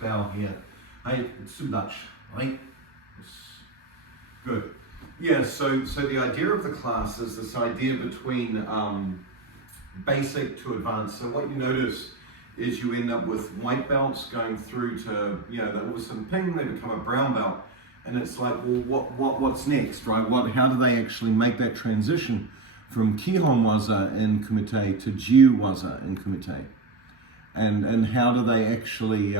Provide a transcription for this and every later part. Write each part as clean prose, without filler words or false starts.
bow here. Hey, it's too much, right? Good. Yeah, so the idea of the class is this idea between basic to advanced. So what you notice is you end up with white belts going through to, you know, all of a sudden ping, they become a brown belt. And it's like, well, what's next, right? How do they actually make that transition from Kihon waza in kumite to Jiyu waza in kumite? And how do they actually,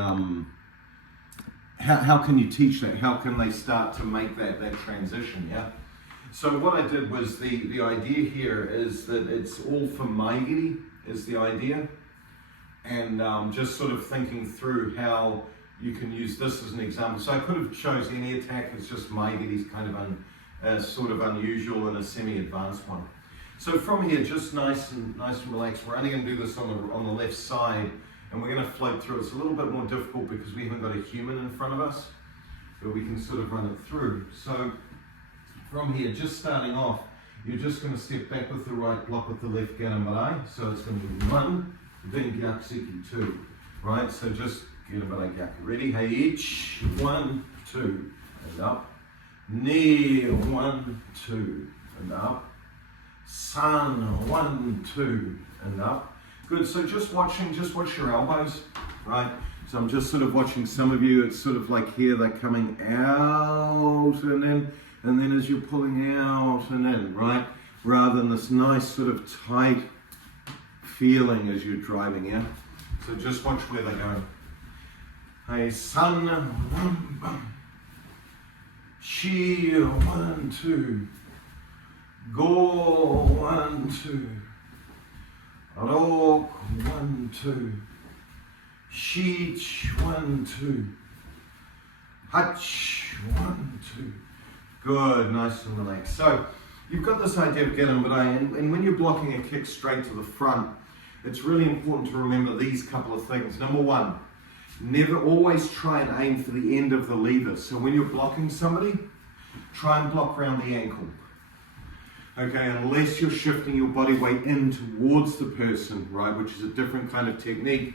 how can you teach that? How can they start to make that transition, yeah? So what I did was, the idea here is that it's all for Geri is the idea. And just sort of thinking through how you can use this as an example. So I could have chose any attack, it's just Geri's kind of sort of unusual and a semi-advanced one. So from here, just nice and relaxed. We're only going to do this on the left side, and we're going to float through. It's a little bit more difficult because we haven't got a human in front of us, but we can sort of run it through. So from here, just starting off, you're just going to step back with the right, block with the left, Ganazawa. So it's going to be 1, then Gyakuseki 2, right? So just Ganazawa Gyaku. Ready? Hey, each 1, 2, and up. Knee 1, 2, and up. San 1, 2, and up. Good. So just watch your elbows, right? So I'm just sort of watching some of you. It's sort of like here they're coming out and then as you're pulling out and in, right? Rather than this nice sort of tight feeling as you're driving, yeah? So just watch where they go. Hey, San 1, Shi 1, 2. Go 1, 2. Rok 1, 2. Shich 1, 2. Hach 1, 2. Good, nice and relaxed. So you've got this idea of Ganazawa, and when you're blocking a kick straight to the front, it's really important to remember these couple of things. Number one, never always try and aim for the end of the lever. So when you're blocking somebody, try and block around the ankle. Okay, unless you're shifting your body weight in towards the person, right, which is a different kind of technique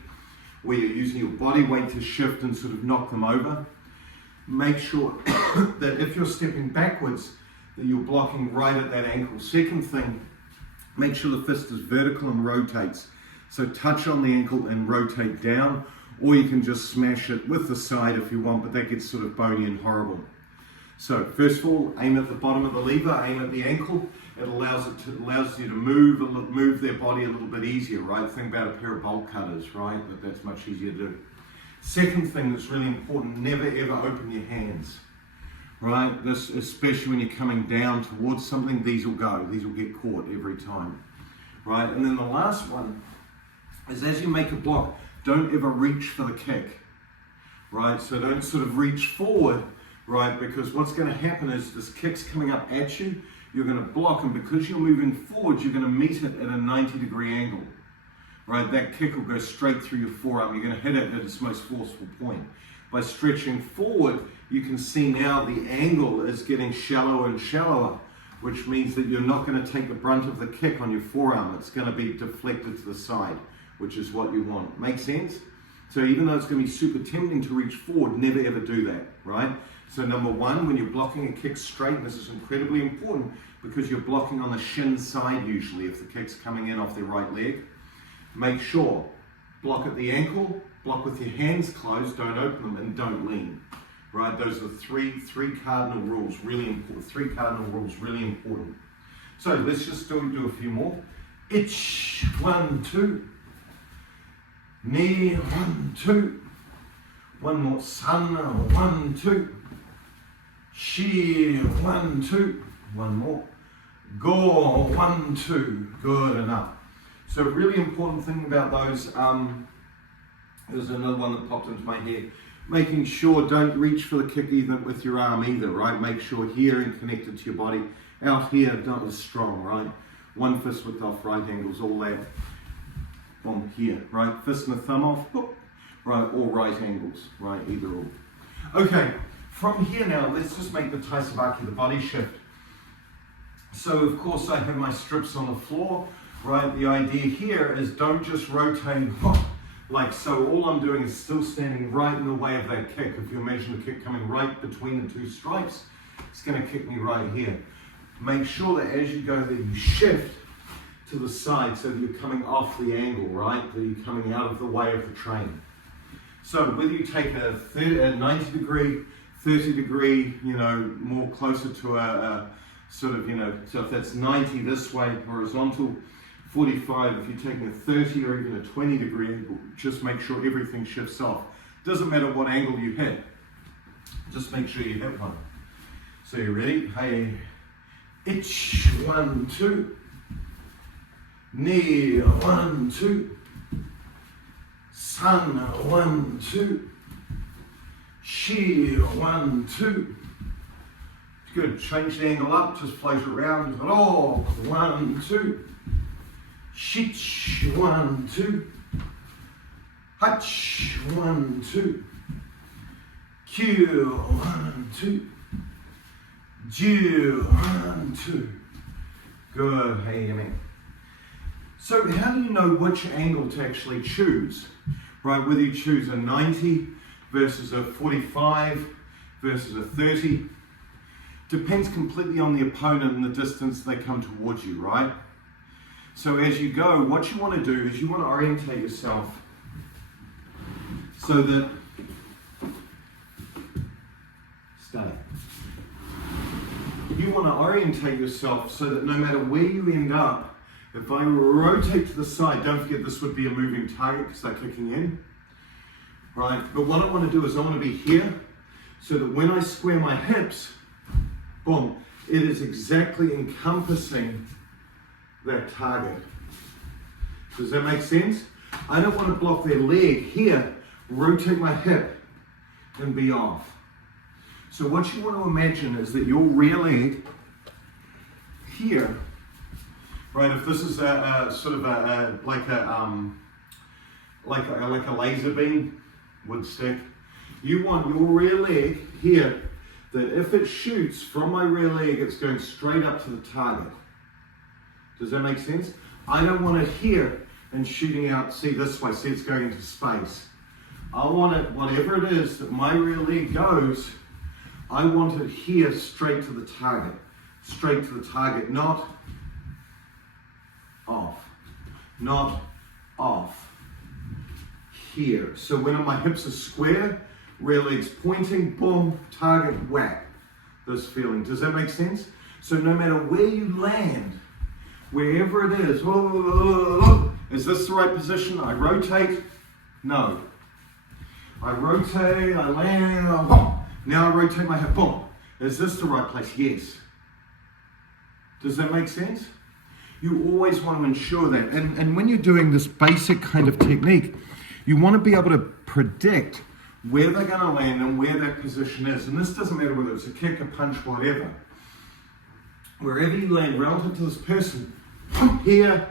where you're using your body weight to shift and sort of knock them over. Make sure that if you're stepping backwards, that you're blocking right at that ankle. Second thing, make sure the fist is vertical and rotates. So touch on the ankle and rotate down, or you can just smash it with the side if you want, but that gets sort of bony and horrible. So first of all, aim at the bottom of the lever, aim at the ankle. It allows you to move their body a little bit easier, right? Think about a pair of bolt cutters, right? That's much easier to do. Second thing that's really important, never ever open your hands, right? This, especially when you're coming down towards something, these will get caught every time, right? And then the last one is, as you make a block, don't ever reach for the kick, right? So don't sort of reach forward, right? Because what's going to happen is this kick's coming up at you, you're going to block, and because you're moving forward, you're going to meet it at a 90-degree angle, right? That kick will go straight through your forearm. You're going to hit it at its most forceful point. By stretching forward, you can see now the angle is getting shallower and shallower, which means that you're not going to take the brunt of the kick on your forearm. It's going to be deflected to the side, which is what you want. Make sense? So even though it's going to be super tempting to reach forward, never ever do that, right? So number one, when you're blocking a kick straight, this is incredibly important because you're blocking on the shin side usually if the kick's coming in off their right leg. Make sure, block at the ankle, block with your hands closed, don't open them, and don't lean, right? Those are three cardinal rules, really important. 3 cardinal rules, really important. So let's just do a few more. Ich, 1, 2. Knee, 1, 2. One more. San, 1, 2. Shi, 1, 2. One more. Go, 1, 2. Good enough. So a really important thing about those, there's another one that popped into my head. Making sure don't reach for the kick either with your arm either, right? Make sure here and connected to your body. Out here, not as strong, right? One fist with off right angles, all that. From here, right? Fist and the thumb off, whoop, right? All right angles, right? Either or. Okay, from here now, let's just make the Taisabaki, the body shift. So of course I have my strips on the floor, right? The idea here is don't just rotate Like so, all I'm doing is still standing right in the way of that kick. If you imagine the kick coming right between the two stripes, it's going to kick me right here. Make sure that as you go there, you shift to the side so that you're coming off the angle, right? That you're coming out of the way of the train. So whether you take a 90 degree, 30 degree, you know, more closer to a sort of, you know, so if that's 90 this way, horizontal, 45, if you're taking a 30 or even a 20 degree angle, just make sure everything shifts off. Doesn't matter what angle you hit, just make sure you hit one. So you ready? Hey, ich, 1, 2. Ni, 1, 2. San, 1, 2. Shi, 1, 2. Good. Change the angle up, just float it around. Oh, 1, 2. Shich, 1, 2. Hach, 1, 2. Q, 1, 2. Jiu, 1, 2. Good. Hey, Yummy. So how do you know which angle to actually choose? Right, whether you choose a 90 versus a 45 versus a 30, depends completely on the opponent and the distance they come towards you, right? So as you go, what you want to do is you want to orientate yourself so that, stay. You want to orientate yourself so that no matter where you end up, if I rotate to the side, don't forget this would be a moving target because they're kicking in, right? But what I want to do is I want to be here so that when I square my hips, boom, it is exactly encompassing that target. Does that make sense? I don't want to block their leg here, rotate my hip and be off. So what you want to imagine is that your rear leg here, right? If this is a sort of like a laser beam wood stick, you want your rear leg here, that if it shoots from my rear leg, it's going straight up to the target. Does that make sense? I don't want it here and shooting out, see this way, see it's going into space. I want it, whatever it is that my rear leg goes, I want it here straight to the target, not off, not off, here. So when my hips are square, rear legs pointing, boom, target, whack, this feeling. Does that make sense? So no matter where you land, wherever it is, is this the right position? I rotate, no. I rotate, I land, now I rotate my hip, boom. Is this the right place? Yes. Does that make sense? You always want to ensure that. And when you're doing this basic kind of technique, you want to be able to predict where they're going to land and where that position is. And this doesn't matter whether it's a kick, a punch, whatever. Wherever you land relative to this person, here,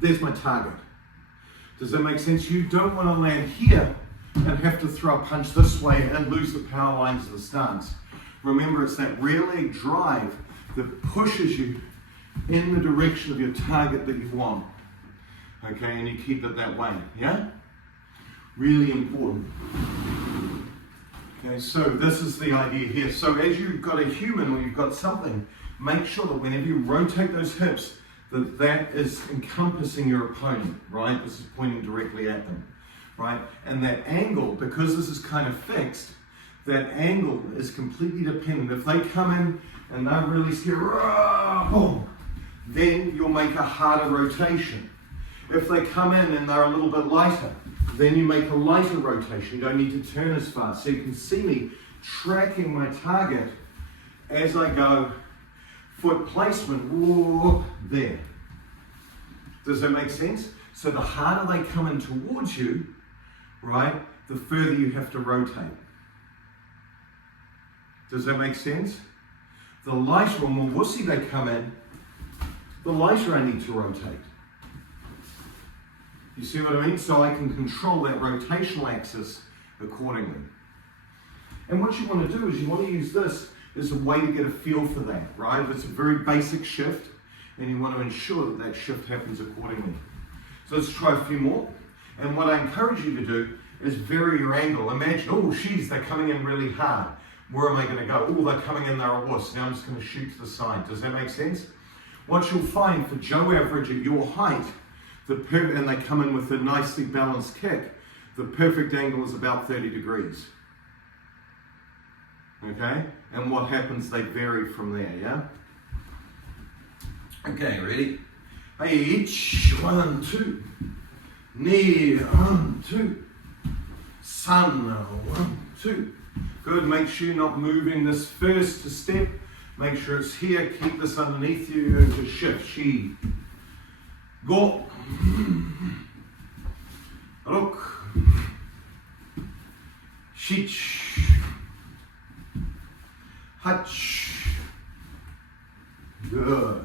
there's my target. Does that make sense? You don't want to land here and have to throw a punch this way and lose the power lines of the stance. Remember, it's that rear leg drive that pushes you in the direction of your target that you want. Okay, and you keep it that way, yeah? Really important. Okay, so this is the idea here. So as you've got a human or you've got something, make sure that whenever you rotate those hips, that is encompassing your opponent, right? This is pointing directly at them, right? And that angle, because this is kind of fixed, that angle is completely dependent. If they come in and they're really scared, boom, then you'll make a harder rotation. If they come in and they're a little bit lighter, then you make a lighter rotation. You don't need to turn as fast. So you can see me tracking my target as I go, foot placement, whoa, there. Does that make sense? So the harder they come in towards you, right, the further you have to rotate. Does that make sense? The lighter or more wussy they come in, the lighter I need to rotate. You see what I mean? So I can control that rotational axis accordingly. And what you want to do is you want to use this as a way to get a feel for that, right? It's a very basic shift, and you want to ensure that that shift happens accordingly. So let's try a few more. And what I encourage you to do is vary your angle. Imagine, oh, they're coming in really hard. Where am I going to go? Oh, they're coming in, they're a wuss. Now I'm just going to shoot to the side. Does that make sense? What you'll find for Joe average at your height, and they come in with a nicely balanced kick, the perfect angle is about 30 degrees. Okay? And what happens, they vary from there, yeah? Okay, ready? Each, 1, 2. Knee, 1, 2. Sun, 1, 2. Good, make sure you're not moving this first step. Make sure it's here, keep this underneath you to shift. Shi. Go. Look. Shich. Hutch. Good.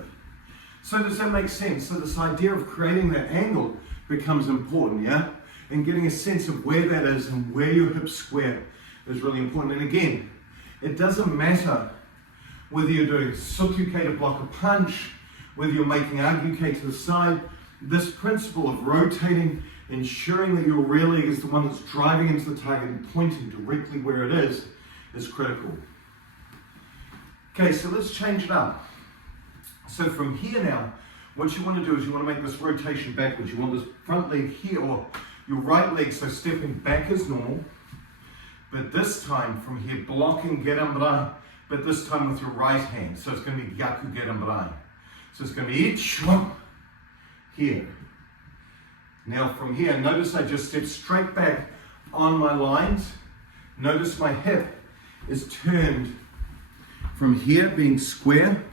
So does that make sense? So this idea of creating that angle becomes important, yeah? And getting a sense of where that is and where your hips square is really important. And again, it doesn't matter whether you're doing sotuke to block a punch, whether you're making aguke to the side. This principle of rotating, ensuring that your rear leg is the one that's driving into the target and pointing directly where it is critical. Okay, so let's change it up. So from here now, what you want to do is you want to make this rotation backwards. You want this front leg here, or your right leg, so stepping back as normal, but this time from here blocking gerambarai, but this time with your right hand. So it's going to be yaku gerambarai. So it's going to be each one here. Now from here, notice I just step straight back on my lines. Notice my hip is turned from here being square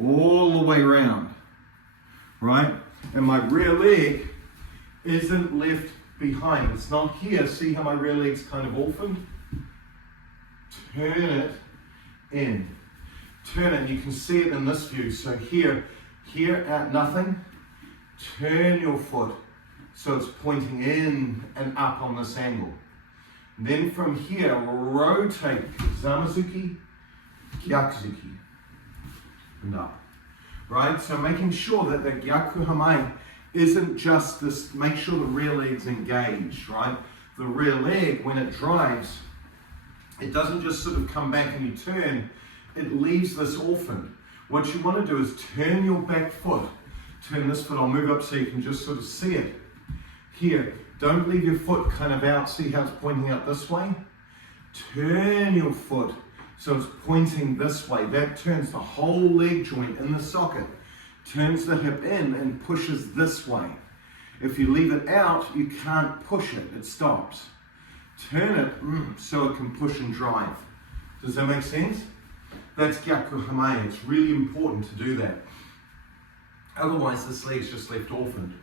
all the way around, right? And my rear leg isn't left behind. It's not here. See how my rear leg's kind of orphaned? Turn it in. Turn it. You can see it in this view. So here at nothing. Turn your foot so it's pointing in and up on this angle. Then from here, rotate Zamazuki, Gyakuzuki, and up. Right? So making sure that the Gyaku Hamai isn't just this, make sure the rear leg's engaged, right? The rear leg, when it drives, it doesn't just sort of come back and you turn, it leaves this orphaned. What you want to do is turn your back foot, turn this foot, I'll move up so you can just sort of see it. Here, don't leave your foot kind of out, see how it's pointing out this way? Turn your foot so it's pointing this way. That turns the whole leg joint in the socket, turns the hip in and pushes this way. If you leave it out, you can't push it, it stops. Turn it so it can push and drive. Does that make sense? That's Gyaku Hamai. It's really important to do that. Otherwise, this leg's just left orphaned.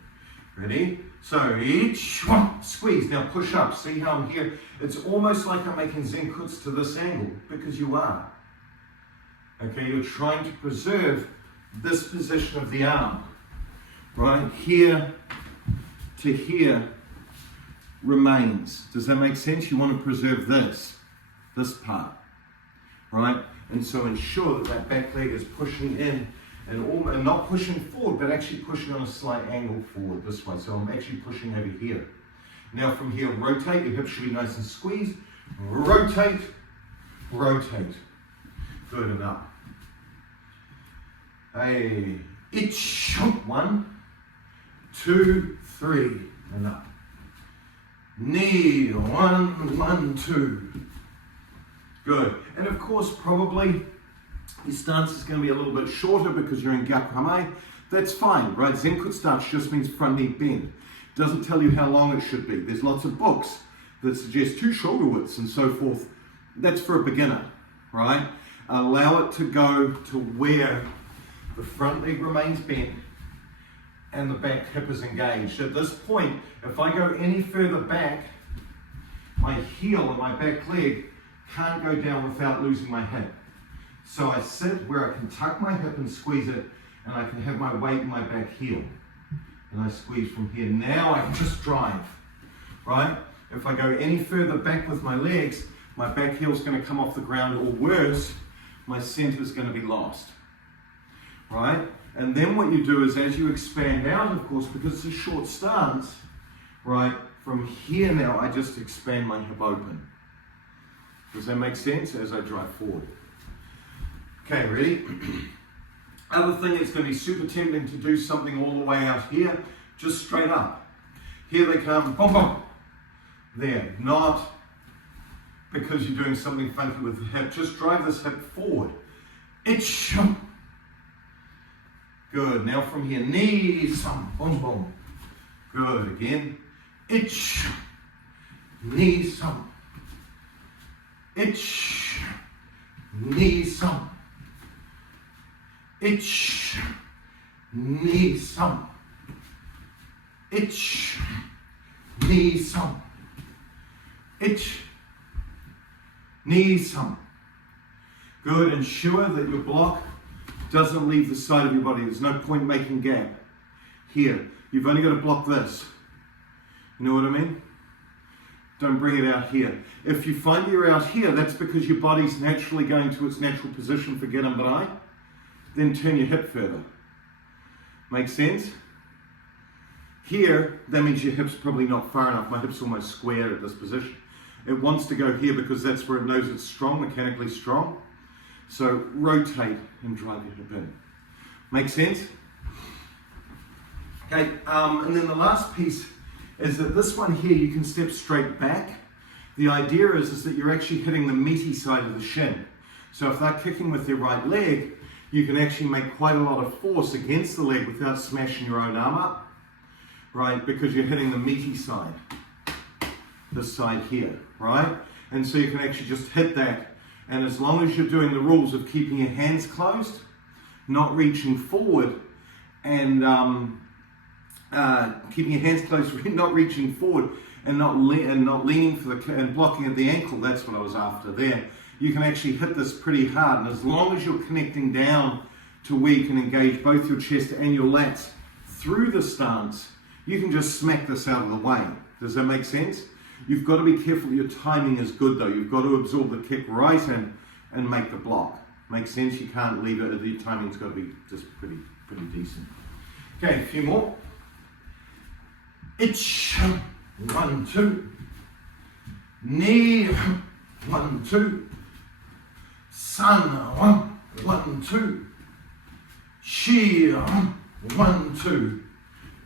Ready? So each one, squeeze. Now push up. See how I'm here? It's almost like I'm making zenkuts to this angle, because you are. Okay, you're trying to preserve this position of the arm. Right? Here to here remains. Does that make sense? You want to preserve this part. Right? And so ensure that that back leg is pushing in and not pushing forward, but actually pushing on a slight angle forward this way. So I'm actually pushing over here. Now from here, rotate. Your hips should be nice and squeezed. Rotate, rotate. Good, and up. Hey, each 1, 2, 3, and up. Knee, 1, 1, 2. Good. And of course, probably your stance is going to be a little bit shorter because you're in Gyaku Hamai. That's fine, right? Zenkut stance just means front knee bend. Doesn't tell you how long it should be. There's lots of books that suggest 2 shoulder widths and so forth. That's for a beginner, right? Allow it to go to where the front leg remains bent and the back hip is engaged. At this point, if I go any further back, my heel and my back leg can't go down without losing my hip. So I sit where I can tuck my hip and squeeze it, and I can have my weight in my back heel. And I squeeze from here. Now I can just drive, right? If I go any further back with my legs, my back heel is going to come off the ground, or worse, my center is going to be lost, right? And then what you do is, as you expand out, of course, because it's a short stance, right? From here now, I just expand my hip open. Does that make sense as I drive forward? Okay, ready? Other thing, it's going to be super tempting to do something all the way out here, just straight up. Here they come, boom, boom. There, not because you're doing something funky with the hip. Just drive this hip forward. Itch. Good. Now from here, knees, boom, boom. Good. Again. Itch. Knees, itch. Knees, itch. Knees, itch. Knees, itch. Knees, good. Ensure that your block doesn't leave the side of your body. There's no point making gap. Here, you've only got to block this. You know what I mean? Don't bring it out here. If you find you're out here, that's because your body's naturally going to its natural position for Geri Ippon. Then turn your hip further. Make sense? Here, that means your hip's probably not far enough. My hip's almost square at this position. It wants to go here because that's where it knows it's strong, mechanically strong. So rotate and drive your hip in. Make sense? Okay, and then the last piece is that this one here, you can step straight back. The idea is that you're actually hitting the meaty side of the shin. So if they're kicking with their right leg, you can actually make quite a lot of force against the leg without smashing your own arm up, right? Because you're hitting the meaty side, this side here, right? And so you can actually just hit that. And as long as you're doing the rules of keeping your hands closed, not reaching forward, and keeping your hands closed, not reaching forward, and not leaning for and blocking at the ankle. That's what I was after there. You can actually hit this pretty hard, and as long as you're connecting down to where you can engage both your chest and your lats through the stance, you can just smack this out of the way. Does that make sense? You've got to be careful your timing is good though. You've got to absorb the kick right in and make the block. Makes sense? You can't leave it. The timing's got to be just pretty decent. Okay, a few more. Itch, 1, 2. Knee, 1, 2. Sun, 1, 2. Shi, 1, 2.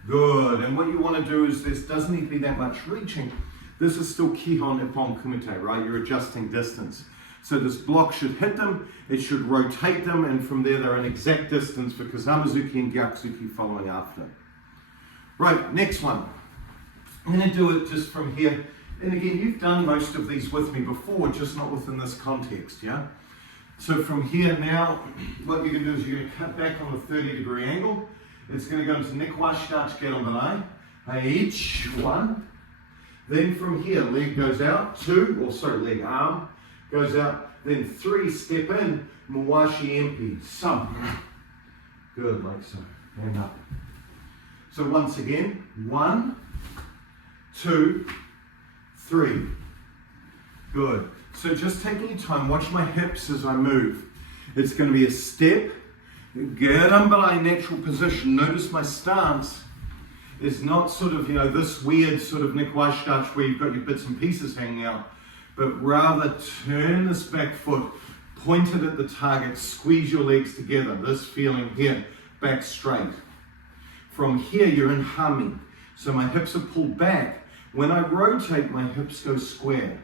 Good. And what you want to do is this doesn't need to be that much reaching. This is still Kihon Ippon kumite, right? You're adjusting distance. So this block should hit them, it should rotate them, and from there they're an exact distance for Kanazawa and Gyakuzuki following after. Right, next one. I'm going to do it just from here. And again, you've done most of these with me before, just not within this context, yeah? So from here now, what you're going to do is you're going to cut back on a 30-degree angle. It's going to go into Nekwa Geri Ippon. Each, 1. Then from here, leg goes out, 2, leg arm goes out. Then 3, step in, Mawashi Empi, some. Good, like so, and up. So once again, 1, 2, 3. Good. So just taking your time, watch my hips as I move. It's going to be a step, Geri Ippon natural position. Notice my stance is not sort of, this weird sort of Nekwa where you've got your bits and pieces hanging out, but rather turn this back foot, point it at the target, squeeze your legs together. This feeling here, back straight. From here, you're in hami. So my hips are pulled back. When I rotate, my hips go square.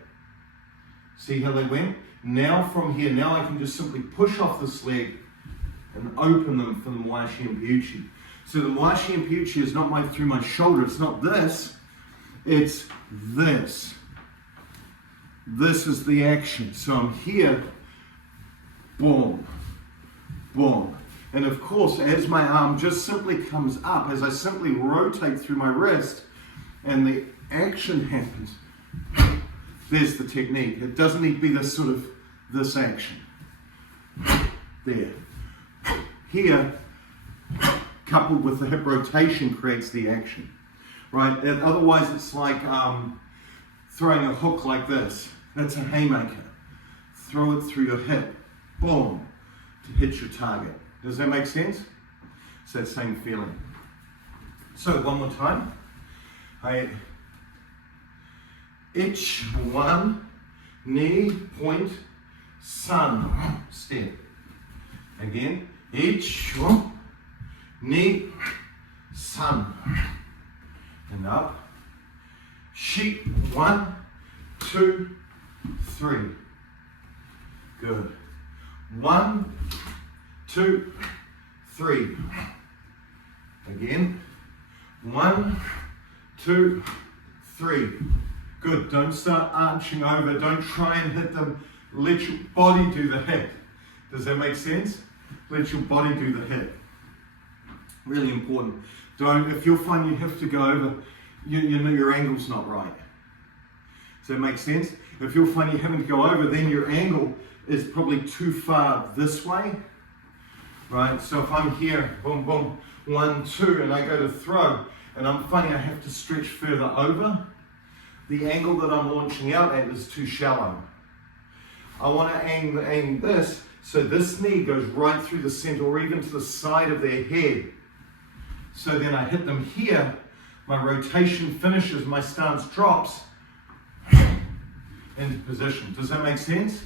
See how they went? Now from here, now I can just simply push off this leg and open them for the Mawashi and Piuchi. So the Mawashi and Piuchi is not through my shoulder. It's not this. It's this. This is the action. So I'm here. Boom. Boom. And of course, as my arm just simply comes up, as I simply rotate through my wrist, and the action happens, there's the technique. It doesn't need to be this action. There. Here, coupled with the hip rotation, creates the action, right? And otherwise, it's like throwing a hook like this. That's a haymaker. Throw it through your hip, boom, to hit your target. Does that make sense? It's that same feeling. So one more time. Ich, one, ni, point, san, step. Again, ich, ni, san. And up. Shi, 1, 2, 3. Good. 1, 2, 3. Again. 1, 2, 3. Good. Don't start arching over. Don't try and hit them. Let your body do the hit. Does that make sense? Let your body do the hit. Really important. Don't, if you'll find you have to go over, you know your angle's not right. Does that make sense? If you'll find you're having to go over, then your angle is probably too far this way. Right? So if I'm here, boom, boom, 1, 2, and I go to throw, and I'm finding I have to stretch further over, the angle that I'm launching out at is too shallow. I want to aim this, so this knee goes right through the center or even to the side of their head. So then I hit them here, my rotation finishes, my stance drops into position. Does that make sense?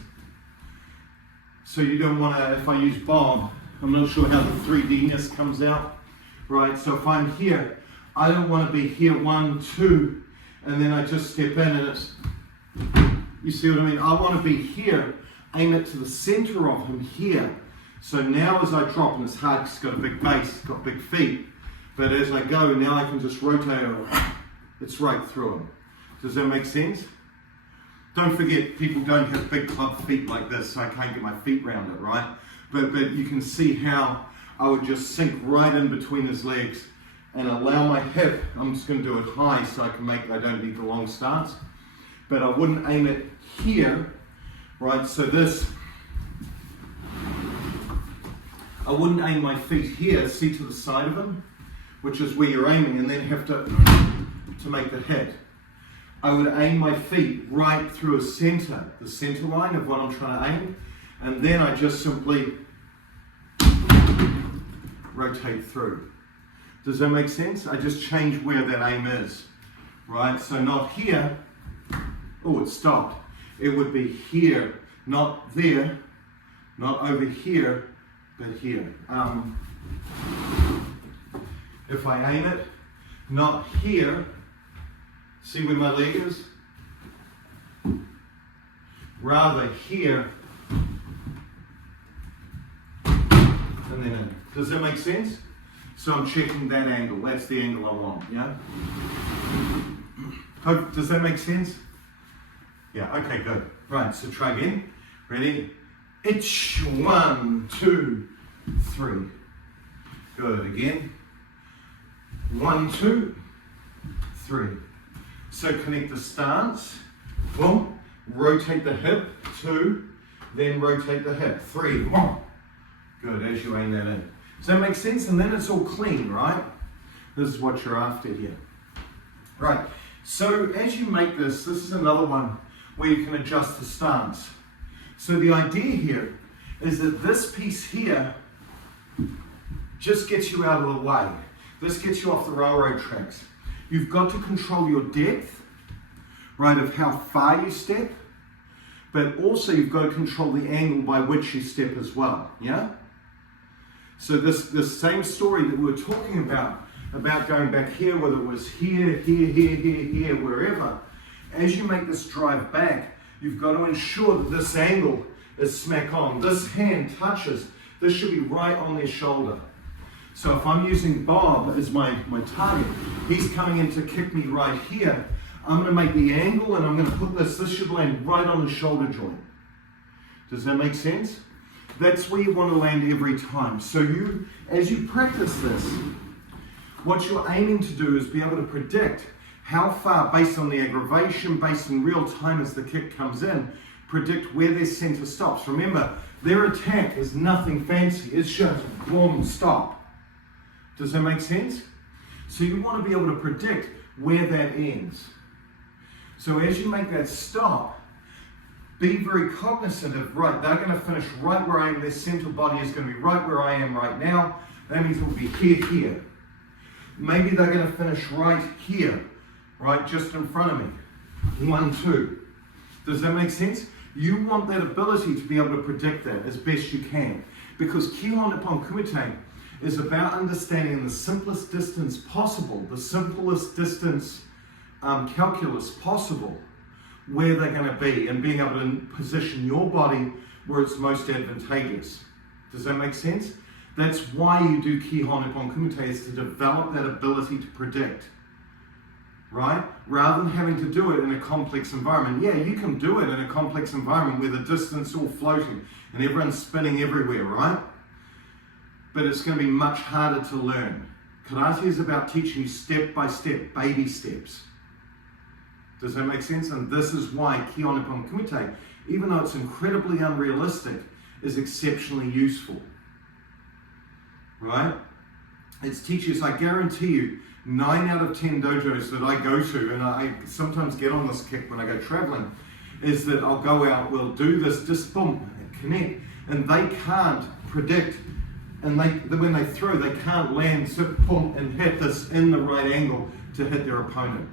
So you don't want to, if I use Bob, I'm not sure how the 3D-ness comes out, right? So if I'm here, I don't want to be here 1, 2, and then I just step in and it's, you see what I mean? I want to be here, aim it to the center of him here. So now as I drop, and it's hard because it's got a big base, it's got big feet, but as I go, now I can just rotate it, it's right through him. Does that make sense? Don't forget, people don't have big club feet like this, so I can't get my feet around it, right? But you can see how I would just sink right in between his legs and allow my hip, I'm just going to do it high so I don't need the long stance, but I wouldn't aim it here, right? So this, I wouldn't aim my feet here, see to the side of him, which is where you're aiming, and then have to make the hit. I would aim my feet right through a center, the center line of what I'm trying to aim, and then I just simply rotate through. Does that make sense? I just change where that aim is, right? So not here, oh, it stopped. It would be here, not there, not over here, but here. If I aim it, not here, see where my leg is? Rather here, and then in. Does that make sense? So I'm checking that angle. That's the angle I want, yeah? Does that make sense? Yeah, okay, good. Right, so try again. Ready? Ich, 1, 2, 3. Good, again. 1, 2, 3. So connect the stance, boom, rotate the hip, 2, then rotate the hip, 3, 1. Good, as you aim that in. Does that make sense? And then it's all clean, right? This is what you're after here. Right, so as you make this is another one where you can adjust the stance. So the idea here is that this piece here just gets you out of the way. This gets you off the railroad tracks. You've got to control your depth, right, of how far you step, but also you've got to control the angle by which you step as well, yeah? So this same story that we were talking about going back here, whether it was here, wherever, as you make this drive back, you've got to ensure that this angle is smack on. This hand touches, this should be right on their shoulder. So if I'm using Bob as my target, he's coming in to kick me right here, I'm going to make the angle and I'm going to put this should land right on the shoulder joint. Does that make sense? That's where you want to land every time. So as you practice this, what you're aiming to do is be able to predict how far, based on the aggravation, based in real time as the kick comes in, predict where their center stops. Remember, their attack is nothing fancy. It's just boom, stop. Does that make sense? So you want to be able to predict where that ends. So as you make that stop, be very cognizant of, right, they're going to finish right where I am. Their center body is going to be right where I am right now. That means it will be here. Maybe they're going to finish right here, right, just in front of me. 1, 2. Does that make sense? You want that ability to be able to predict that as best you can. Because Kihon Ippon kumite is about understanding in the simplest distance possible, the simplest distance calculus possible, where they're going to be and being able to position your body where it's most advantageous. Does that make sense? That's why you do Kihon Ippon kumite, is to develop that ability to predict. Right? Rather than having to do it in a complex environment. Yeah, you can do it in a complex environment where the distance is all floating and everyone's spinning everywhere, right? But it's going to be much harder to learn. Karate is about teaching you step by step, baby steps. Does that make sense? And this is why Kihon Ippon kumite, even though it's incredibly unrealistic, is exceptionally useful. Right? It's teachers, I guarantee you, 9 out of 10 dojos that I go to, and I sometimes get on this kick when I go traveling, is that I'll go out, we'll do this, just boom, connect, and they can't predict, and when they throw, they can't land, so boom, and hit this in the right angle to hit their opponent.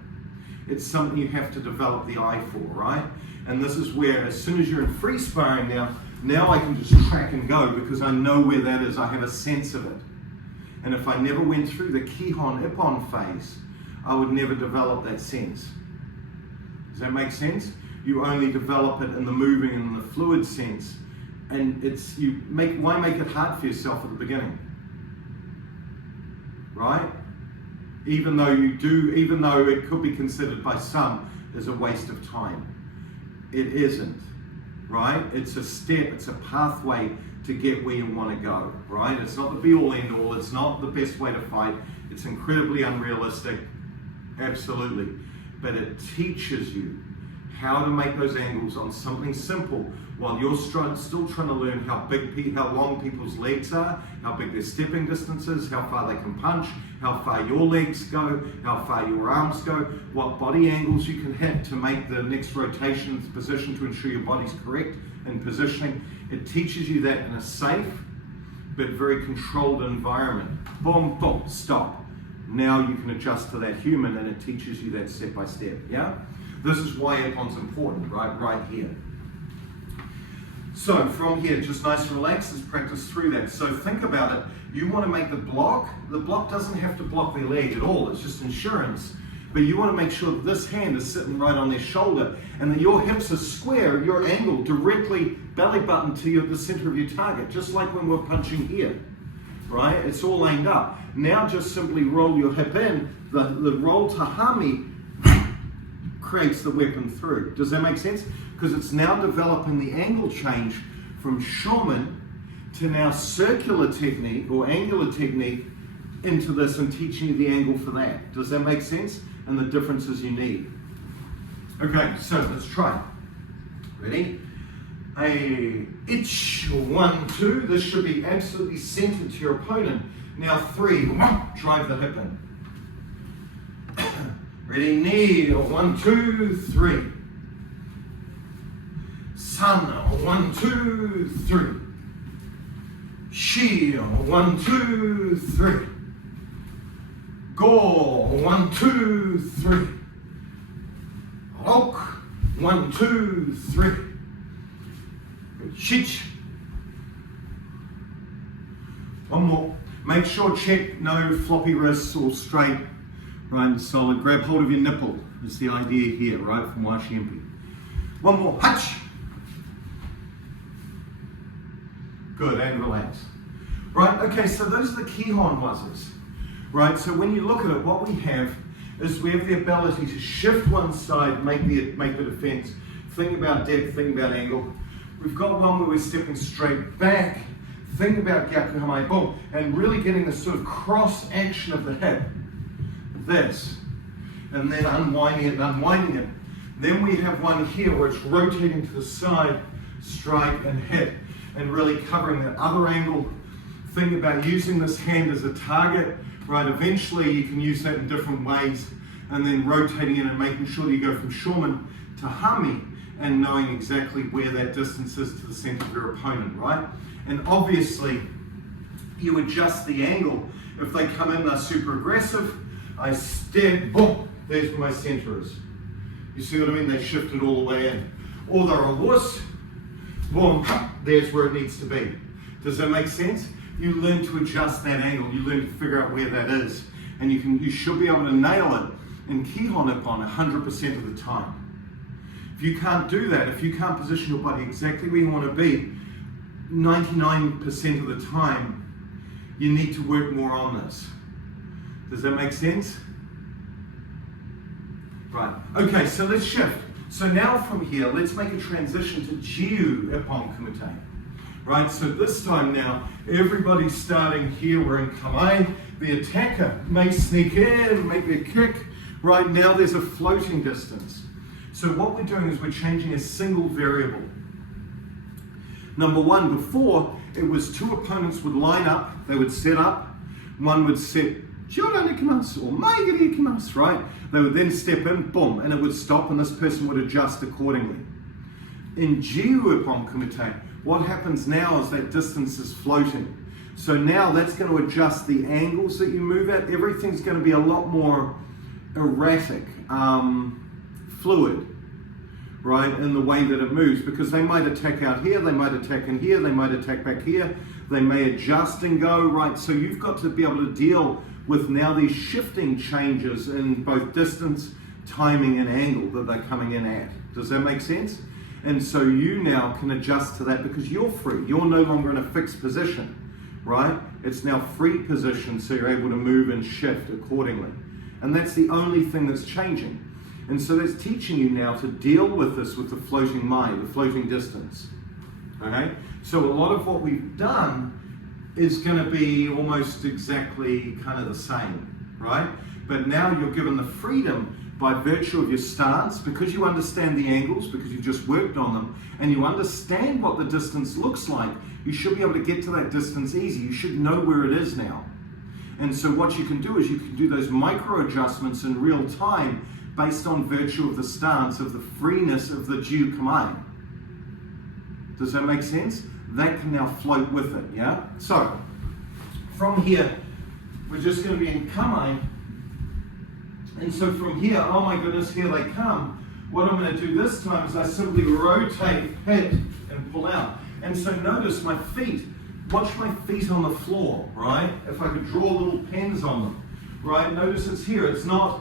It's something you have to develop the eye for, right? And this is where, as soon as you're in free sparring now I can just track and go because I know where that is, I have a sense of it. And if I never went through the Kihon Ippon phase, I would never develop that sense. Does that make sense? You only develop it in the moving and the fluid sense. And why make it hard for yourself at the beginning? Right? Even though it could be considered by some as a waste of time. It isn't, right? It's a step, it's a pathway to get where you want to go, right? It's not the be-all, end-all. It's not the best way to fight. It's incredibly unrealistic, absolutely. But it teaches you how to make those angles on something simple while you're still trying to learn how long people's legs are, how big their stepping distance is, how far they can punch, how far your legs go, how far your arms go, what body angles you can hit to make the next rotation position to ensure your body's correct in positioning. It teaches you that in a safe but very controlled environment. Boom, boom, stop. Now you can adjust to that human, and it teaches you that step by step, yeah? This is why Ippon's important, right here. So from here, just nice and relaxed, let's practice through that. So think about it. You want to make the block doesn't have to block their leg at all, it's just insurance. But you want to make sure that this hand is sitting right on their shoulder and that your hips are square, your angle directly belly button to the center of your target, just like when we're punching here, right? It's all aimed up. Now just simply roll your hip in. The roll tahami creates the weapon through. Does that make sense? Because it's now developing the angle change from shomen to now circular technique or angular technique into this and teaching you the angle for that. Does that make sense? And the differences you need. Okay, so let's try. Ready? Itch, 1, 2. This should be absolutely centered to your opponent. Now 3, drive the hip in. Ready, knee, 1, 2, 3. Sun, 1, 2, 3. Shi, 1, 2, 3. Go, 1, 2, 3. Rok, 1, 2, 3. Shich. One more. Make sure check no floppy wrists or straight, right and solid. Grab hold of your nipple is the idea here, right, from Washimpi. One more. Hutch. Good, and relax. Right, okay, so those are the Kihon wazas. Right, so when you look at it, what we have is we have the ability to shift one side, make the defense, think about depth, think about angle. We've got one where we're stepping straight back, think about gyaku hamai, boom, and really getting this sort of cross action of the hip. This, and then unwinding it and unwinding it. Then we have one here where it's rotating to the side, strike and hit, and really covering that other angle. Think about using this hand as a target. Right, eventually you can use that in different ways, and then rotating it and making sure that you go from shomen to hami and knowing exactly where that distance is to the center of your opponent, right? And obviously you adjust the angle. If they come in, they're super aggressive, I step, boom, there's where my center is. You see what I mean? They shift it all the way in. Or they're a wuss, boom, there's where it needs to be. Does that make sense? You learn to adjust that angle. You learn to figure out where that is. And you should be able to nail it in Kihon Ippon 100% of the time. If you can't do that, if you can't position your body exactly where you want to be, 99% of the time, you need to work more on this. Does that make sense? Right. Okay, so let's shift. So now from here, let's make a transition to Jiyu Ippon kumite. Right, so this time now, everybody's starting here. We're in kamae. The attacker may sneak in, make a kick. Right now, there's a floating distance. So what we're doing is we're changing a single variable. Number one, before, it was two opponents would line up, they would set up. One would set Jiyu Ippon or Geri ikimasu, right? They would then step in, boom, and it would stop, and this person would adjust accordingly. In Jiyu Ippon kumite, what happens now is that distance is floating. So now that's going to adjust the angles that you move at. Everything's going to be a lot more erratic, fluid, right, in the way that it moves, because they might attack out here, they might attack in here, they might attack back here, they may adjust and go, right? So you've got to be able to deal with now these shifting changes in both distance, timing, and angle that they're coming in at. Does that make sense? And so you now can adjust to that because you're free. You're no longer in a fixed position, right? It's now free position, so you're able to move and shift accordingly. And that's the only thing that's changing. And so that's teaching you now to deal with this with the floating mai, the floating distance. Okay? So a lot of what we've done is going to be almost exactly kind of the same, right? But now you're given the freedom by virtue of your stance, because you understand the angles, because you just worked on them, and you understand what the distance looks like, you should be able to get to that distance easy. You should know where it is now. And so what you can do is you can do those micro adjustments in real time based on virtue of the stance, of the freeness of the Jiyu kamae. Does that make sense? That can now float with it, yeah? So, from here, we're just going to be in kamae. And so from here, oh my goodness, here they come. What I'm going to do this time is I simply rotate, hit, and pull out. And so notice my feet. Watch my feet on the floor, right? If I could draw little pens on them, right? Notice it's here. It's not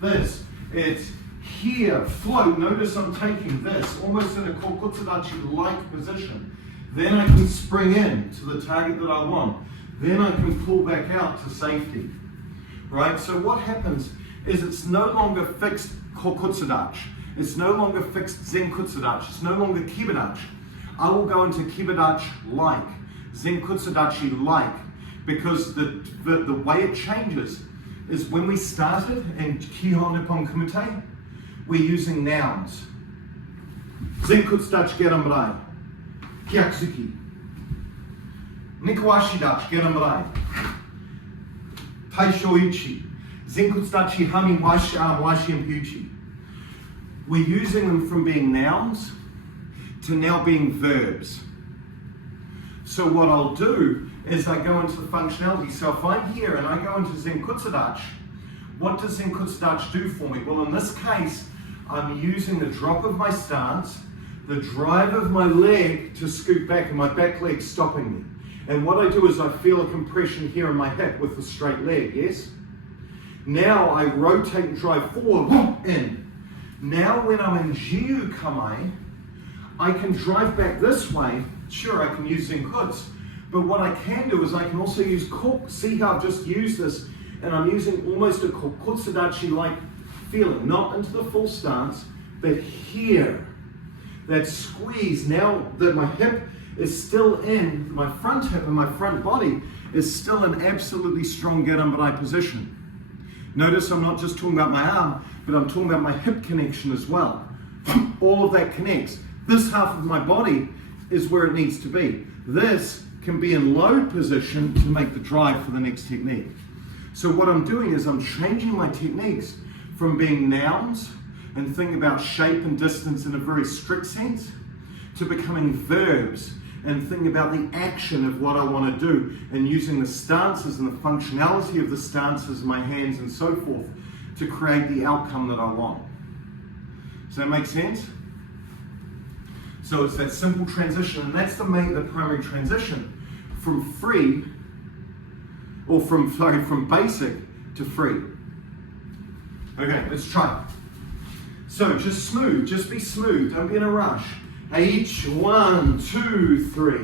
this. It's here, float. Notice I'm taking this, almost in a kokutsudachi-like position. Then I can spring in to the target that I want. Then I can pull back out to safety. Right? So what happens is it's no longer fixed kokutsudachi. It's no longer fixed zenkutsudachi. It's no longer kibidachi. I will go into kibidachi-like, zenkutsudachi-like, because the way it changes is when we started in Kihon Ippon kumite, we're using nouns. Zenkutsudachi geramrai, kyakuzuki, nikawashidachi geramrai, taishoichi, zenkutsudachi hami washi and pyuchi. We're using them from being nouns to now being verbs. So what I'll do is I go into the functionality. So if I'm here and I go into zenkutsudachi, what does zenkutsudachi do for me? Well, in this case, I'm using the drop of my stance, the drive of my leg to scoot back, and my back leg stopping me. And what I do is I feel a compression here in my hip with the straight leg, yes? Now I rotate and drive forward, in. Now when I'm in Jiyu kamae, I can drive back this way. Sure, I can use zenkutsu, but what I can do is I can also use kok. See how I've just used this, and I'm using almost a kokutsudachi-like feeling, not into the full stance, but here. That squeeze, now that my hip is still in, my front hip and my front body is still in absolutely strong geramrai position. Notice I'm not just talking about my arm, but I'm talking about my hip connection as well. All of that connects. This half of my body is where it needs to be. This can be in load position to make the drive for the next technique. So what I'm doing is I'm changing my techniques from being nouns and thinking about shape and distance in a very strict sense to becoming verbs and thinking about the action of what I want to do and using the stances and the functionality of the stances, my hands and so forth to create the outcome that I want. that make sense? So it's that simple transition, and that's the primary transition from free, or from basic to free. Okay, let's try. So just smooth, just be smooth, don't be in a rush. Each 1, 2, 3.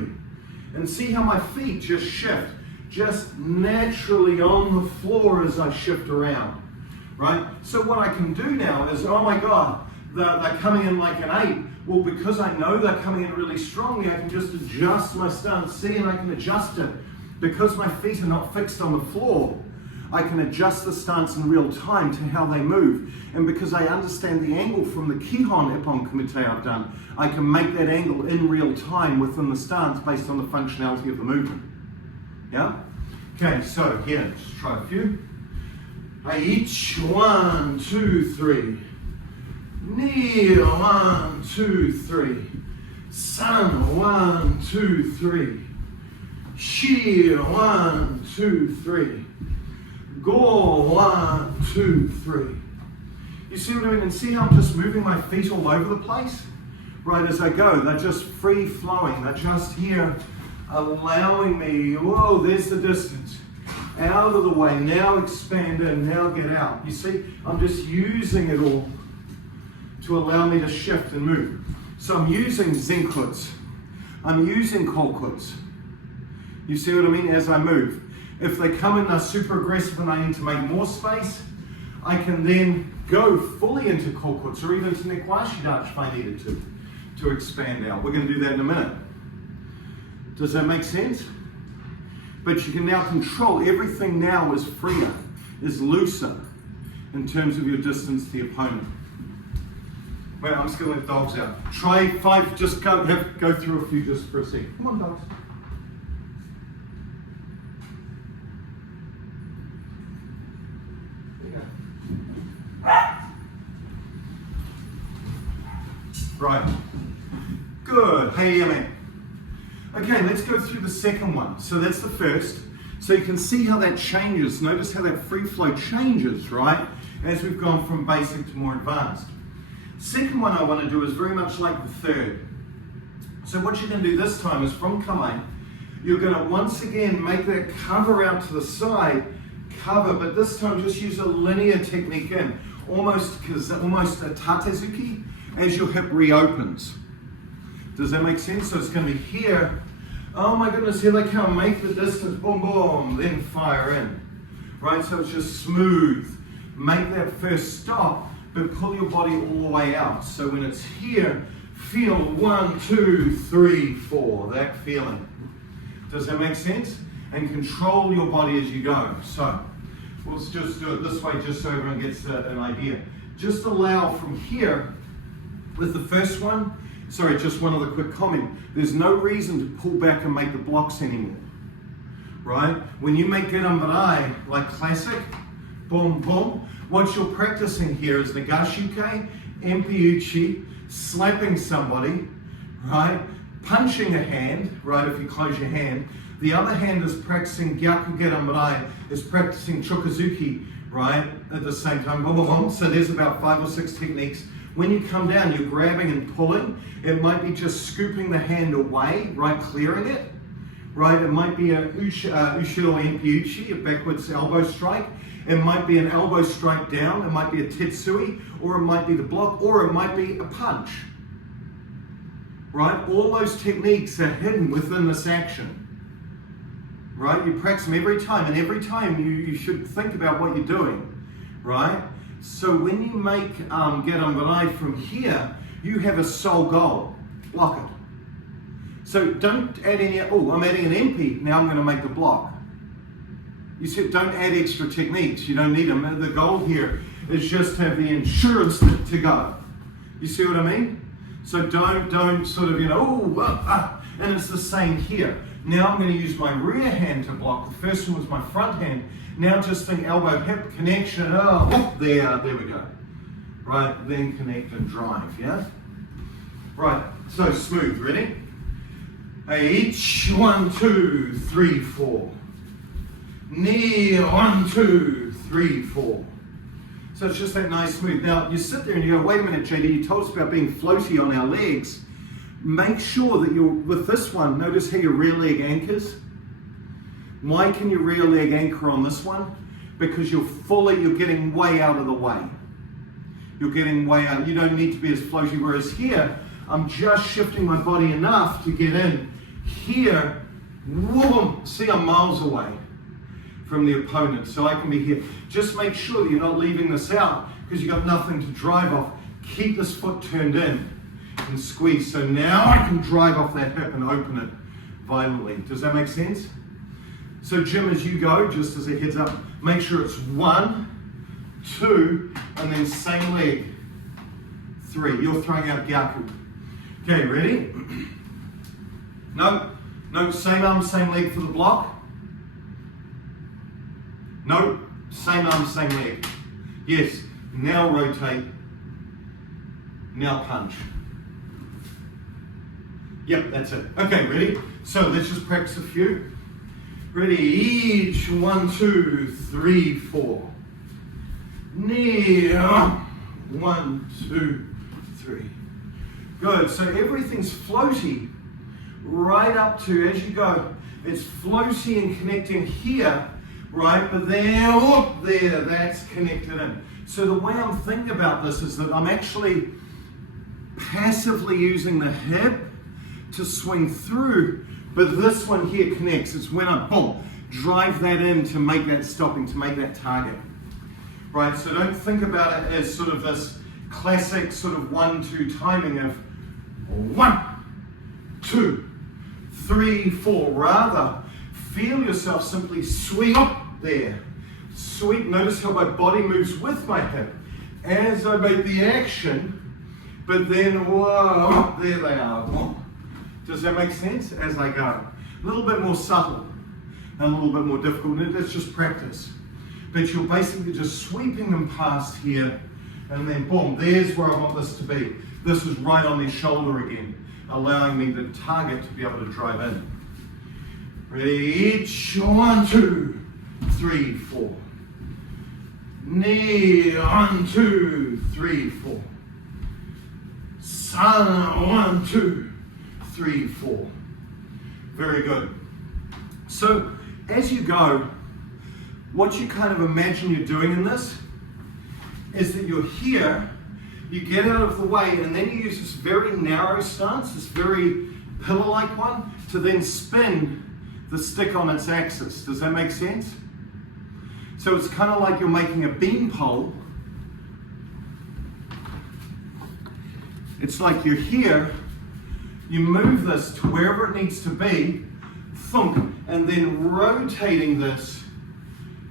And see how my feet just shift, just naturally on the floor as I shift around, right? So what I can do now is, oh my God, they're coming in like an 8. Well, because I know they're coming in really strongly, I can just adjust my stance. See, and I can adjust it. Because my feet are not fixed on the floor, I can adjust the stance in real time to how they move. And because I understand the angle from the Kihon Ippon kumite I've done, I can make that angle in real time within the stance based on the functionality of the movement. Yeah? Okay, so here, just try a few. Each 1, 2, 3. Kneel 1, 2, 3. San 1, 2, 3. Shi 1, 2, 3. Go 1, 2, 3. You see what I mean? And see how I'm just moving my feet all over the place? Right as I go, they're just free flowing. They're just here, allowing me. Whoa, there's the distance. Out of the way. Now expand in. Now get out. You see, I'm just using it all to allow me to shift and move. So I'm using zenkuts. I'm using kolkuts. You see what I mean? As I move. If they come in, they're super aggressive and I need to make more space, I can then go fully into kolkuts or even to nekwashi dachi if I needed to expand out. We're going to do that in a minute. Does that make sense? But you can now control. Everything now is freer, is looser in terms of your distance to the opponent. Wait, I'm just going to let dogs out. Try 5, just go through a few just for a second. Come on, dogs. Right. Good. Hey, man. Okay, let's go through the second one. So that's the first. So you can see how that changes. Notice how that free flow changes, right? As we've gone from basic to more advanced. Second one I want to do is very much like the third. So what you're going to do this time is from kame, you're going to once again make that cover out to the side, cover, but this time just use a linear technique in, almost a tatezuki, as your hip reopens. Does that make sense? So it's going to be here. Oh my goodness, here they come. Make the distance. Boom, boom. Then fire in. Right? So it's just smooth. Make that first stop, but pull your body all the way out. So when it's here, feel 1, 2, 3, 4. That feeling. Does that make sense? And control your body as you go. So let's just do it this way just so everyone gets an idea. Just allow from here, with the first one, sorry, just one other quick comment. There's no reason to pull back and make the blocks anymore, right? When you make Gerambarai, like classic, boom, boom, what you're practicing here is Nagashuke, Empiuchi, slapping somebody, right? Punching a hand, right, if you close your hand. The other hand is practicing Gyaku Gerambarai, is practicing Chokazuki, right, at the same time, boom, boom, boom. So there's about 5 or 6 techniques. When you come down, you're grabbing and pulling. It might be just scooping the hand away, right, clearing it, right? It might be a ushi or empiuchi, a backwards elbow strike. It might be an elbow strike down. It might be a tetsui, or it might be the block, or it might be a punch, right? All those techniques are hidden within this action, right? You practice them every time, and every time you should think about what you're doing, right? So when you make Gerambarai from here, you have a sole goal. Block it. So don't add any, oh, I'm adding an MP, now I'm going to make the block. You see, don't add extra techniques, you don't need them. The goal here is just to have the insurance to go. You see what I mean? So don't sort of, and it's the same here. Now I'm going to use my rear hand to block. The first one was my front hand. Now just think elbow hip connection. Oh, whoop, there we go. Right, then connect and drive, yeah? Right, so smooth, ready? Each 1, 2, 3, 4. Knee 1, 2, 3, 4. So it's just that nice smooth. Now you sit there and you go, wait a minute, JD, you told us about being floaty on our legs. Make sure that you're, with this one, notice how your rear leg anchors. Why can your rear leg anchor on this one? Because you're getting way out of the way. You're getting way out. You don't need to be as floaty. Whereas here, I'm just shifting my body enough to get in. Here, whoom, see, I'm miles away from the opponent, so I can be here. Just make sure that you're not leaving this out because you've got nothing to drive off. Keep this foot turned in and squeeze. So now I can drive off that hip and open it violently. Does that make sense? So Jim, as you go, just as a heads up, make sure it's 1, 2, and then same leg, 3. You're throwing out gyaku. Okay, ready? No, same arm, same leg for the block. No, same arm, same leg. Yes, now rotate, now punch. Yep, that's it. Okay, ready? So let's just practice a few. Ready, each 1, 2, 3, 4. Knee, 1, 2, 3. Good, so everything's floaty right up to, as you go, it's floaty and connecting here, right? But there, that's connected in. So the way I'm thinking about this is that I'm actually passively using the hip to swing through, but this one here connects. It's when I, boom, drive that in to make that stopping, to make that target. Right, so don't think about it as sort of this classic sort of 1-2 timing of 1, 2, 3, 4. Rather, feel yourself simply sweep up there. Sweep, notice how my body moves with my hip as I make the action, but then, whoa, there they are. Whoa. Does that make sense? As I go. A little bit more subtle and a little bit more difficult. It's just practice. But you're basically just sweeping them past here, and then boom, there's where I want this to be. This is right on their shoulder again, allowing me the target to be able to drive in. Ready, each 1, 2, 3, 4. Knee, 1, 2, 3, 4. Sun, 1, 2, 3, 4. Very good. So as you go, what you kind of imagine you're doing in this is that you're here, you get out of the way, and then you use this very narrow stance, this very pillar-like one, to then spin the stick on its axis. Does that make sense? So it's kind of like you're making a bean pole. It's like you're here, you move this to wherever it needs to be, thunk, and then rotating this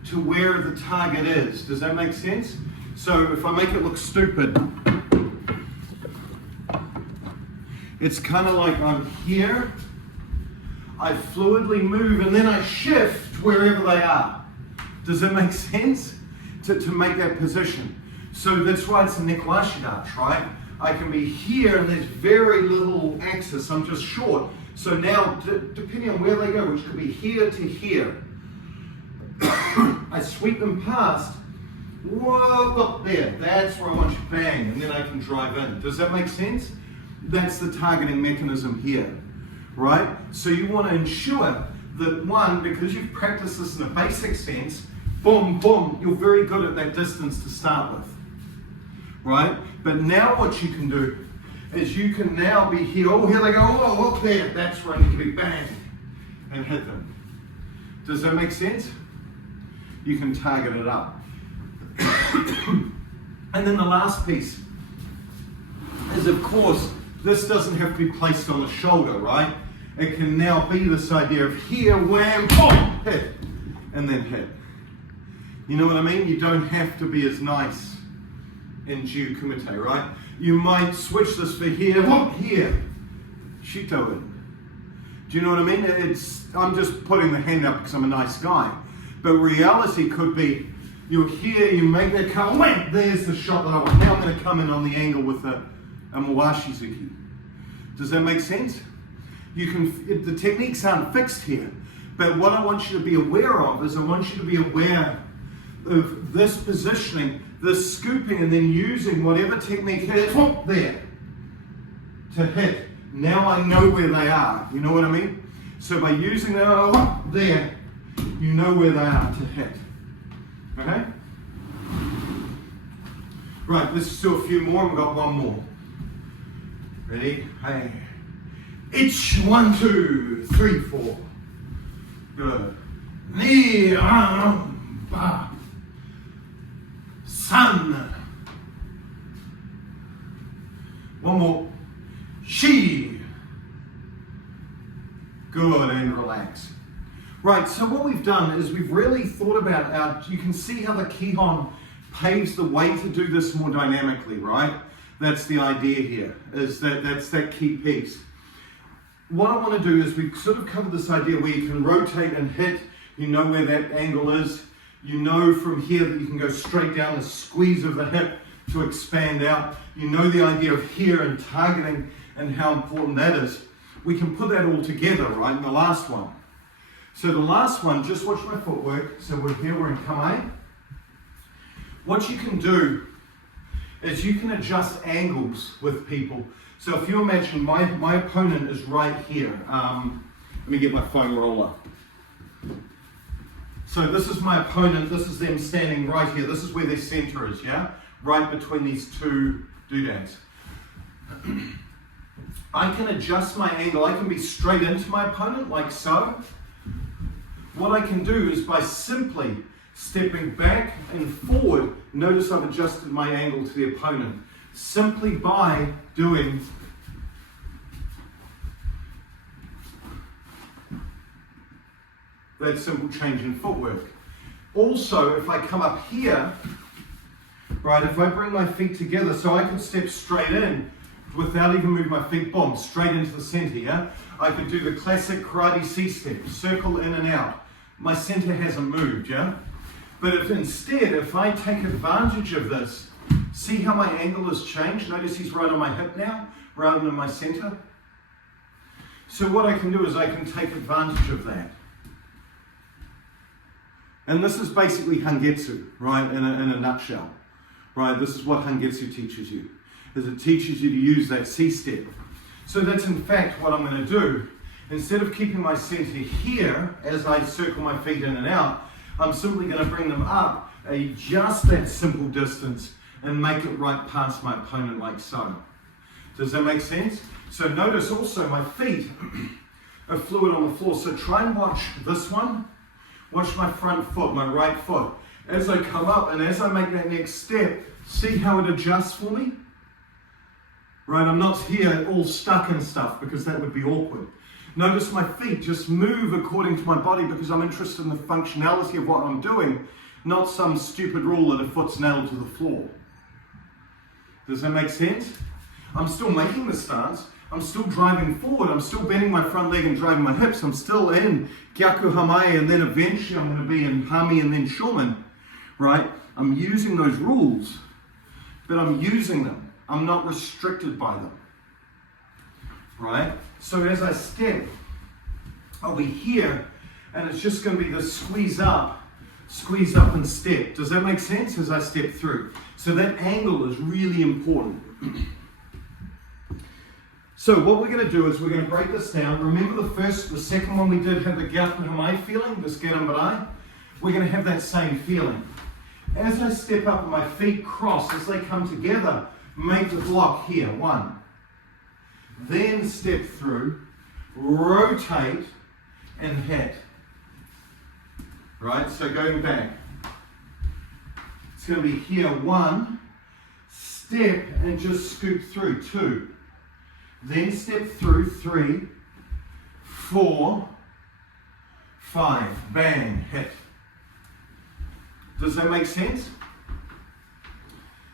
to where the target is. Does that make sense? So if I make it look stupid, it's kind of like I'm here, I fluidly move, and then I shift wherever they are. Does that make sense? To make that position. So that's why it's a nekoashi arch, right? I can be here, and there's very little axis, I'm just short. So now, depending on where they go, which could be here to here, I sweep them past, whoa, up there, that's where I want you to bang, and then I can drive in. Does that make sense? That's the targeting mechanism here, right? So you want to ensure that, one, because you've practiced this in a basic sense, boom, boom, you're very good at that distance to start with, right? But now what you can do is you can now be here, oh, here they go, oh, up there, that's where I need to be, bang, and hit them. Does that make sense? You can target it up. And then the last piece is, of course, this doesn't have to be placed on the shoulder, right? It can now be this idea of here, wham, boom, hit, and then hit. You know what I mean? You don't have to be as nice in Jiyu Kumite, right? You might switch this for here, whoop, here, shito in. Do you know what I mean? I'm just putting the hand up because I'm a nice guy. But reality could be, you're here, you make that cut, wham, there's the shot that I want. Now I'm going to come in on the angle with a Mawashi-zuki. Does that make sense? You can. The techniques aren't fixed here, but what I want you to be aware of is I want you to be aware of this positioning This scooping and then using whatever technique hit there to hit. Now I know where they are. You know what I mean? So by using that there, you know where they are to hit. Okay? Right, let's do a few more. We've got one more. Ready? Hey. Each, 1, 2, 3, 4. Good. Ni, ba. San. One more. Shi. Good, and relax. Right, so what we've done is we've really thought about you can see how the Kihon paves the way to do this more dynamically, right? That's the idea here, is that's that key piece. What I want to do is we've sort of covered this idea where you can rotate and hit, you know where that angle is, you know from here that you can go straight down, the squeeze of the hip to expand out, you know the idea of here and targeting and how important that is. We can put that all together, right, in the last one. So the last one, just watch my footwork. So we're here, we're in Kamae. What you can do is you can adjust angles with people. So if you imagine my opponent is right here. Let me get my foam roller. So this is my opponent, this is them standing right here. This is where their center is, yeah? Right between these two doodads. I can adjust my angle. I can be straight into my opponent, like so. What I can do is by simply stepping back and forward, notice I've adjusted my angle to the opponent. Simply by doing that simple change in footwork. Also, if I come up here, right, if I bring my feet together, so I can step straight in without even moving my feet, boom, straight into the center, yeah? I could do the classic karate C-step, circle in and out. My center hasn't moved, yeah? But if I take advantage of this, see how my angle has changed? Notice he's right on my hip now, rather than my center. So what I can do is I can take advantage of that. And this is basically Hangetsu, right, in a nutshell. Right, this is what Hangetsu teaches you. Is it teaches you to use that C-step. So that's in fact what I'm going to do. Instead of keeping my center here as I circle my feet in and out, I'm simply going to bring them up just that simple distance and make it right past my opponent like so. Does that make sense? So notice also my feet are fluid on the floor. So try and watch this one. Watch my front foot, my right foot. As I come up and as I make that next step, see how it adjusts for me? Right, I'm not here all stuck and stuff because that would be awkward. Notice my feet just move according to my body because I'm interested in the functionality of what I'm doing, not some stupid rule that a foot's nailed to the floor. Does that make sense? I'm still making the stance. I'm still driving forward. I'm still bending my front leg and driving my hips. I'm still in Gyaku Hamae, and then eventually I'm going to be in Hami and then Shomen. Right? I'm using those rules, but I'm using them. I'm not restricted by them. Right? So as I step, I'll be here, and it's just going to be this squeeze up and step. Does that make sense as I step through? So that angle is really important. So what we're going to do is we're going to break this down. Remember the second one we did had the Gyaku Hamae feeling, this Gerambarai? We're going to have that same feeling. As I step up and my feet cross, as they come together, make the block here, 1. Then step through, rotate, and hit. Right, so going back. It's going to be here, 1, step and just scoop through, 2. Then step through, 3, 4, 5, bang, hit. Does that make sense?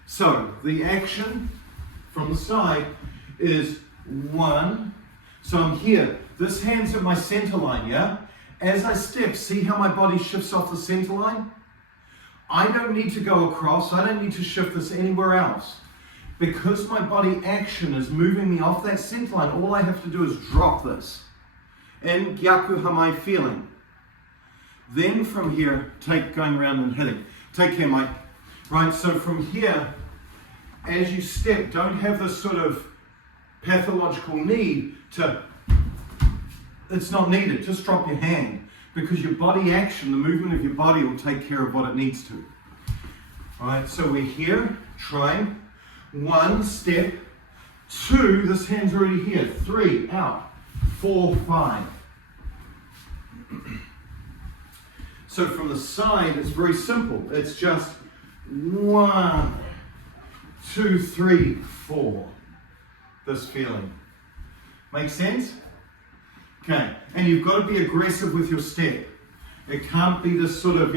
So the action from the side is 1. So I'm here. This hand's at my center line, yeah? As I step, see how my body shifts off the center line? I don't need to go across. I don't need to shift this anywhere else. Because my body action is moving me off that center line, all I have to do is drop this. In Gyaku Hamae feeling. Then from here, going around and hitting. Take care, Mike. Right, so from here, as you step, don't have this sort of pathological need to, it's not needed, just drop your hand, because your body action, the movement of your body will take care of what it needs to. Alright, so we're here, trying, 1, step, 2, this hand's already here, 3, out, 4, 5. So from the side, it's very simple, it's just 1, 2, 3, 4, this feeling. Make sense? Okay, and you've got to be aggressive with your step. It can't be this sort of,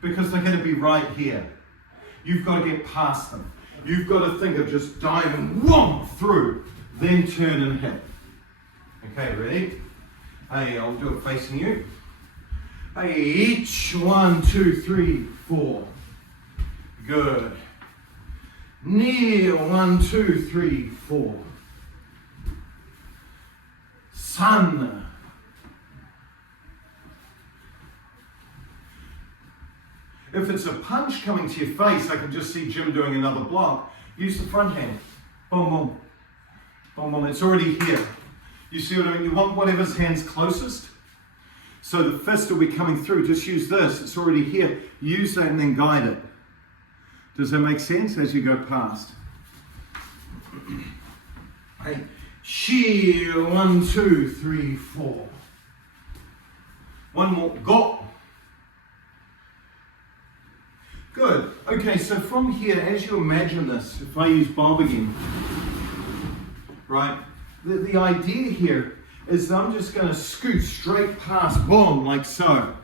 because they're going to be right here. You've got to get past them. You've got to think of just diving through, then turn and hit. Okay, ready? Hey, I'll do it facing you. Hey, each 1, 2, 3, 4. Good. Near 1, 2, 3, 4. Sun. If it's a punch coming to your face, I can just see Jim doing another block. Use the front hand. Boom, boom. Boom, boom. It's already here. You see what I mean? You want whatever's hand's closest. So the fist will be coming through. Just use this. It's already here. Use that and then guide it. Does that make sense as you go past? Hey. Shi, 1, 2, 3, 4. One more, go. Good. Okay, so from here, as you imagine this, if I use Bob again, right, the idea here is that I'm just going to scoot straight past, boom, like so.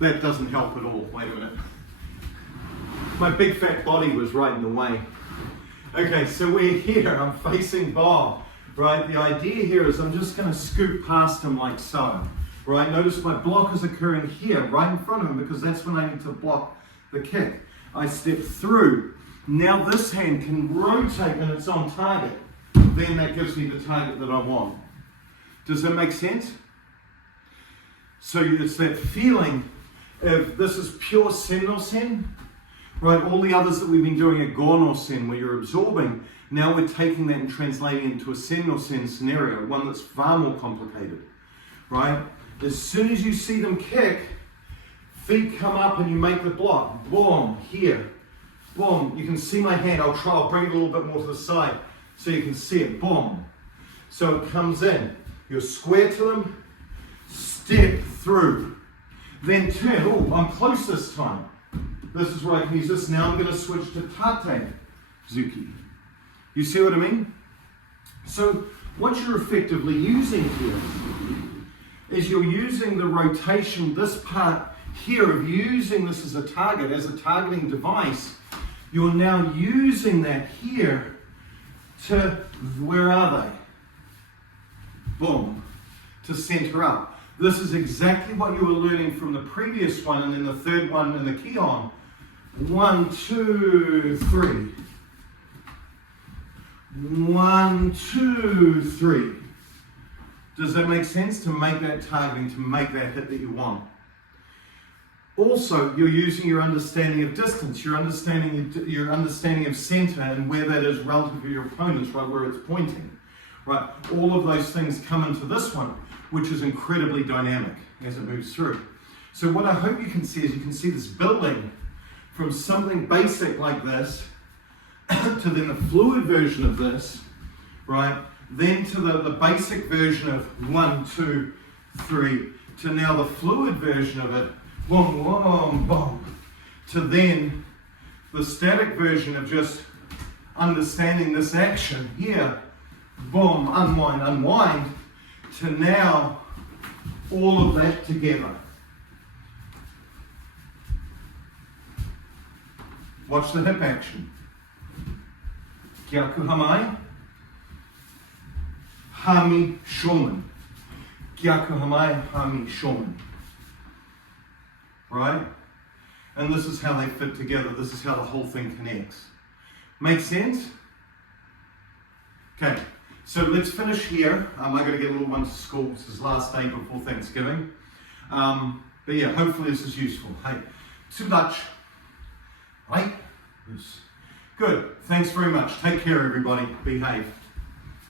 That doesn't help at all. Wait a minute. My big fat body was right in the way. Okay, so we're here, I'm facing Bob, right? The idea here is I'm just going to scoot past him like so, right? Notice my block is occurring here, right in front of him, because that's when I need to block the kick. I step through. Now this hand can rotate and it's on target. Then that gives me the target that I want. Does that make sense? So it's that feeling of this is pure sen no sen. Right, all the others that we've been doing at go no sen, where you're absorbing, now we're taking that and translating it into a sen no sen scenario, one that's far more complicated. Right? As soon as you see them kick, feet come up and you make the block. Boom, here. Boom, you can see my hand. I'll bring it a little bit more to the side so you can see it. Boom. So it comes in. You're square to them, step through. Then turn. Oh, I'm close this time. This is where I can use this. Now I'm going to switch to tate zuki. You see what I mean? So what you're effectively using here is you're using the rotation, this part here of using this as a target, as a targeting device. You're now using that here to, where are they? Boom, to center up. This is exactly what you were learning from the previous one and then the third one in the Kihon. 1, 2, 3. 1, 2, 3. Does that make sense? To make that targeting, to make that hit that you want. Also, you're using your understanding of distance, your understanding of center and where that is relative to your opponents, right, where it's pointing. Right? All of those things come into this one, which is incredibly dynamic as it moves through. So what I hope you can see is you can see this building from something basic like this to then the fluid version of this, right? Then to the basic version of 1, 2, 3, to now the fluid version of it, boom, boom, boom, to then the static version of just understanding this action here, boom, unwind, unwind, to now all of that together. Watch the hip action. Gyaku hamai, hami shomen. Gyaku hamai, hami shomen. Right? And this is how they fit together. This is how the whole thing connects. Make sense? Okay, so let's finish here. I'm going to get a little one to school. This is last day before Thanksgiving. But yeah, hopefully this is useful. Hey, too much. Yes. Good. Thanks very much. Take care, everybody. Behave.